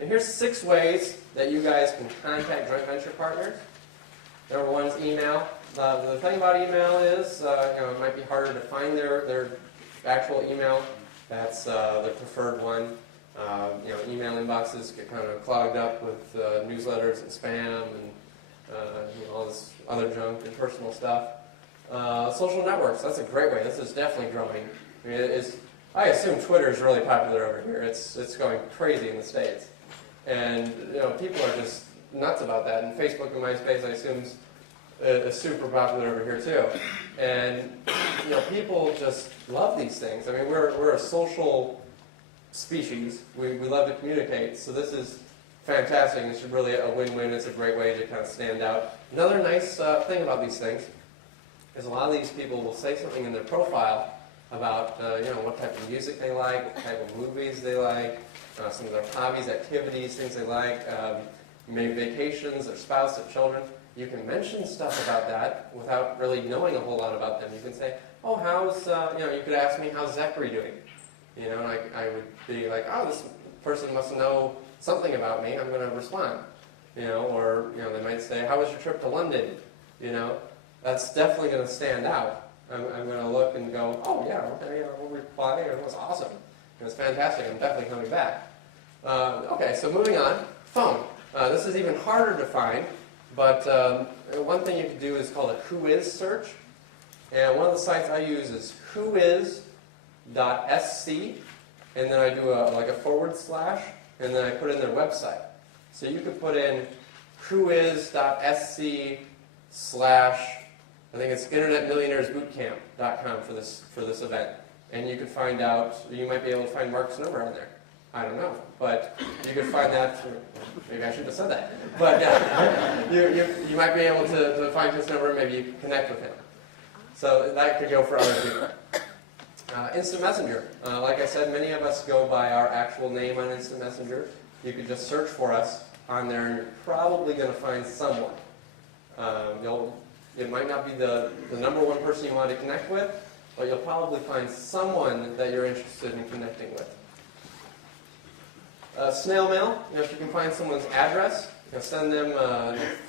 And here's 6 ways that you guys can contact joint venture partners. Number 1 is email. The thing about email is, it might be harder to find their actual email. That's the preferred one. Email inboxes get kind of clogged up with newsletters and spam and all this other junk and personal stuff. Social networks, that's a great way. This is definitely growing. I mean, I assume Twitter is really popular over here. It's going crazy in the States. And people are just nuts about that. And Facebook and MySpace, I assume, is super popular over here too. And people just love these things. I mean, we're a social species. We love to communicate. So this is fantastic. It's really a win-win. It's a great way to kind of stand out. Another nice thing about these things is a lot of these people will say something in their profile about what type of music they like, what type of movies they like, some of their hobbies, activities, things they like, maybe vacations, their spouse, their children. You can mention stuff about that without really knowing a whole lot about them. You can say, oh, how's, you could ask me, how's Zachary doing? And I would be like, oh, this person must know something about me. I'm going to respond. Or they might say, how was your trip to London? That's definitely going to stand out. I'm going to look and go, oh yeah, okay, we'll reply. It was awesome. It was fantastic. I'm definitely coming back. Okay, so moving on. Phone. This is even harder to find, but one thing you can do is called a whois search. And one of the sites I use is whois.sc, and then I do a /, and then I put in their website. So you could put in whois.sc/ I think it's internetmillionairesbootcamp.com for this event. And you could find out, you might be able to find Mark's number on there. I don't know, but you could find that, maybe I shouldn't have said that. But you might be able to find his number, maybe you can connect with him. So that could go for other people. Instant Messenger. Like I said, many of us go by our actual name on Instant Messenger. You could just search for us on there and you're probably going to find someone. It might not be the number 1 person you want to connect with, but you'll probably find someone that you're interested in connecting with. Snail mail, if you can find someone's address, send them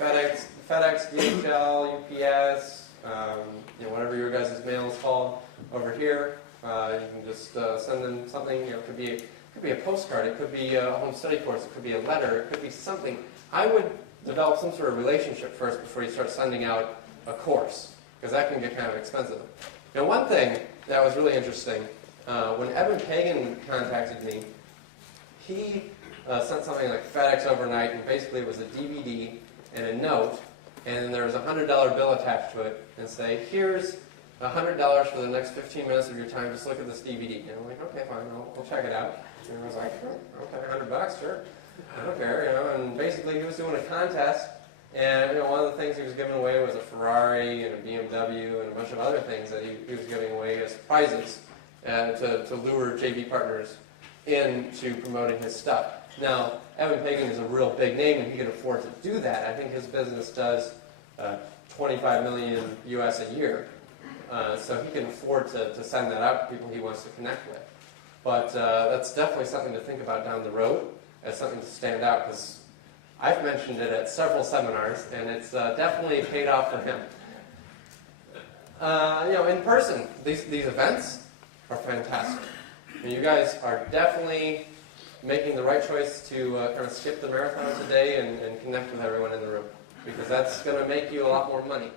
FedEx, DHL, UPS, whatever your guys' mail is called over here. You can just send them something. It could be a postcard, it could be a home study course, it could be a letter, it could be something. I would develop some sort of relationship first before you start sending out a course, because that can get kind of expensive. Now, one thing that was really interesting, when Evan Pagan contacted me, he sent something like FedEx overnight, and basically it was a DVD and a note, and there was a $100 bill attached to it, and say, here's $100 for the next 15 minutes of your time, just look at this DVD. And I'm like, okay, fine, I'll check it out. And I was like, okay, $100, sure. I don't care, and basically he was doing a contest, and one of the things he was giving away was a Ferrari and a BMW and a bunch of other things that he was giving away as prizes to lure JV partners into promoting his stuff. Now, Evan Pagan is a real big name, and he can afford to do that. I think his business does $25 million US a year, so he can afford to send that out to people he wants to connect with. But that's definitely something to think about down the road as something to stand out, because I've mentioned it at several seminars, and it's definitely paid off for him. In person, these events are fantastic. And you guys are definitely making the right choice to kind of skip the marathon today and connect with everyone in the room, because that's going to make you a lot more money.